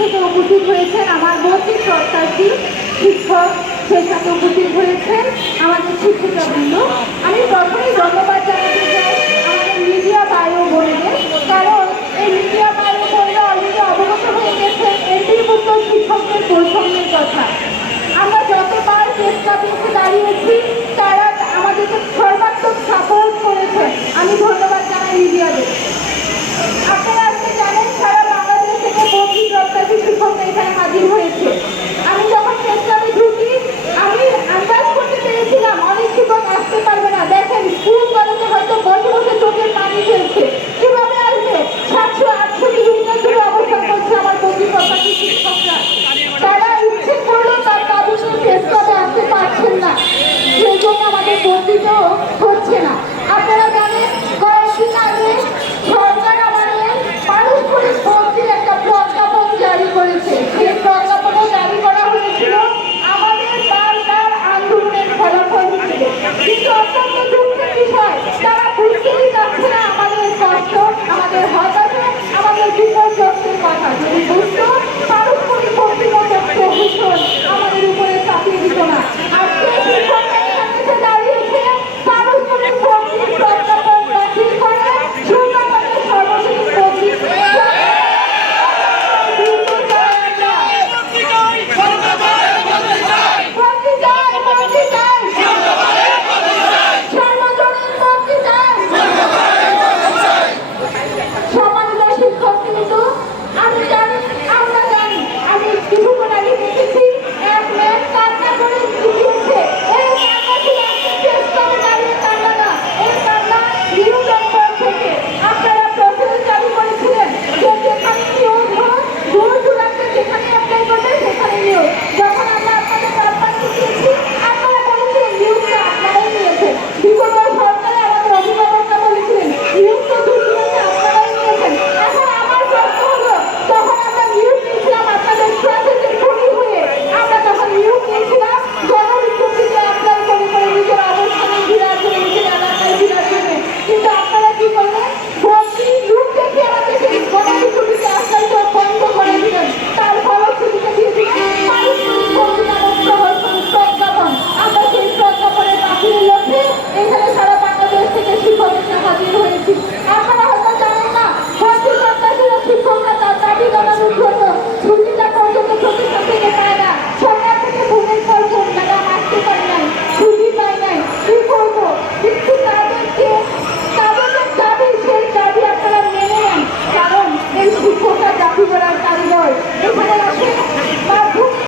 থেকে উপস্থিত হয়েছেন আমার বৌদ্ধিক সত্তার্থী শিক্ষক সেই সাথে উপস্থিত হয়েছেন আমাদের শিক্ষিকাবৃন্দ। আমি প্রথমেই ধন্যবাদ জানাতে চাই আমাদের মিডিয়া বায়ো বোনেদের, কারণ এই মিডিয়া বায়ো বোনেরা অলরেডি অবগত হয়ে গেছেন এমপিভুক্ত শিক্ষকদের বৈষম্যের কথা। আমরা যতবার ক্লাবে এসে দাঁড়িয়েছি, তারা আমাদেরকে সর্বাত্মক 了。